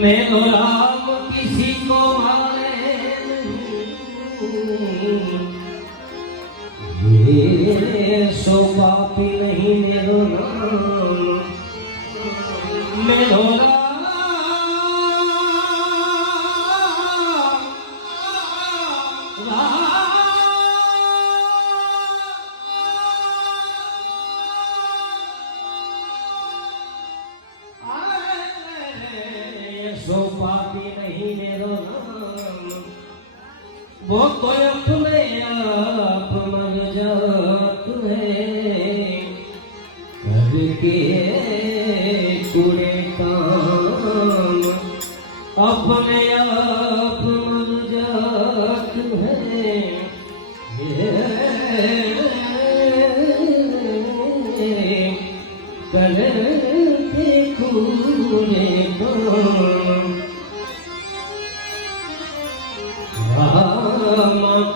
मैं तो राम किसी को मारे ये सो पापी नहीं मेरो नाम मेरो सो वो तो अपने आप मर जात है करके कूड़े काम अपने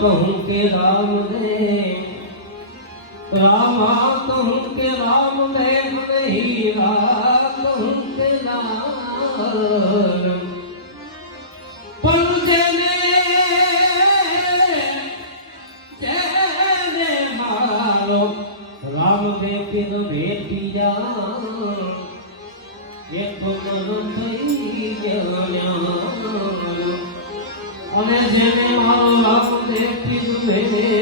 કહું કે રામ ને, રામા કહું કે રામ ને, હવે હીરા કહું કે રામ પણ જેને જેને મારો રામ વેપી એક મન અને જેને મારો રામ દેખી ભેટી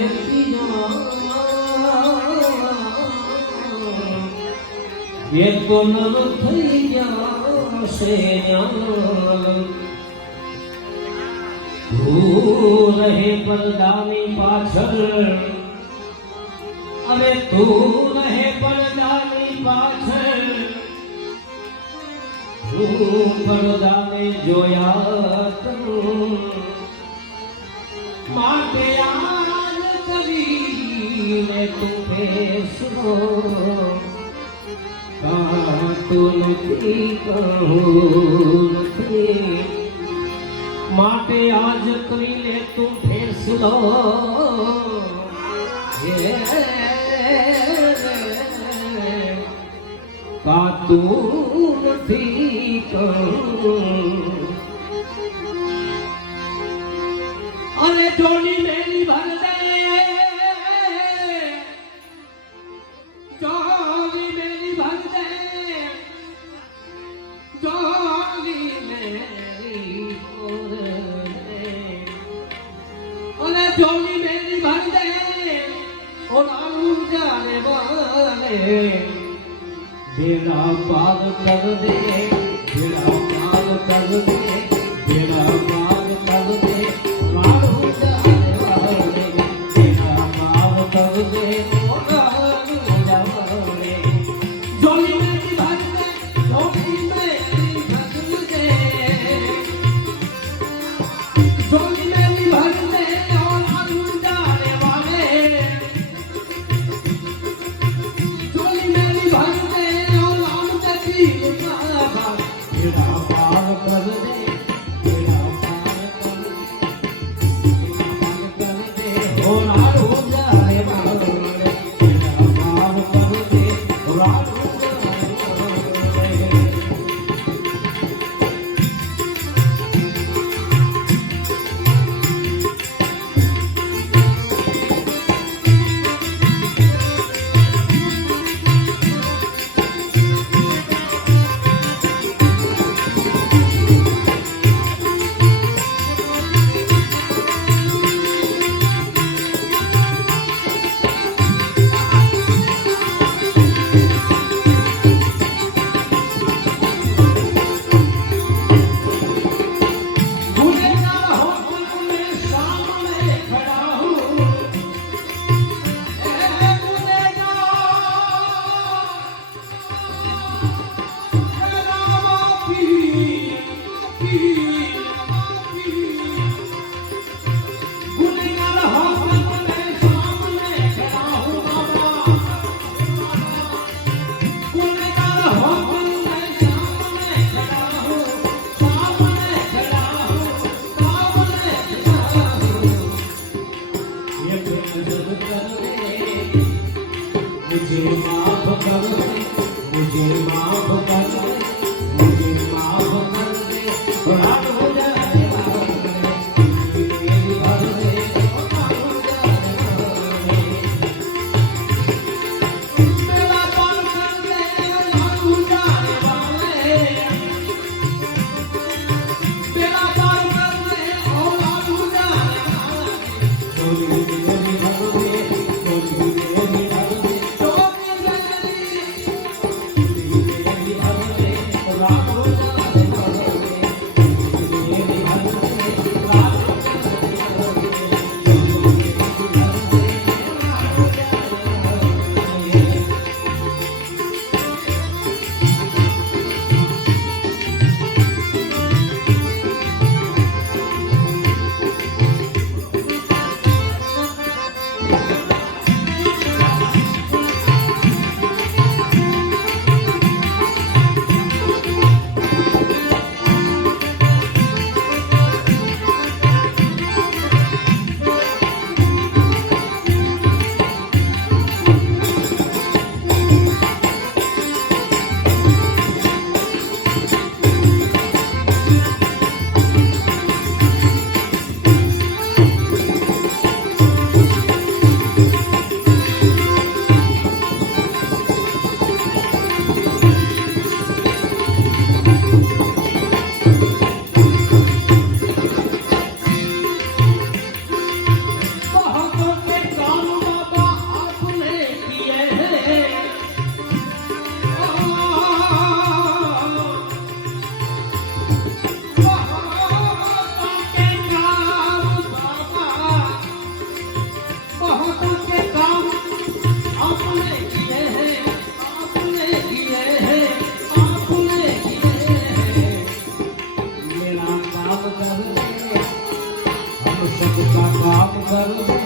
એ તો નર થઈ ગયા છે તું રહે પડદાની પાછળ અરે તું રહે પડદાની પાછળ. હું પડદાને જોયા માટે આજ કરીને તું ફેસલો કાતું નથી કહું નથી માટે આજ કરીને તું ફેસલો કાતું નથી કહું બેડા પાર કર દે બેડા Father.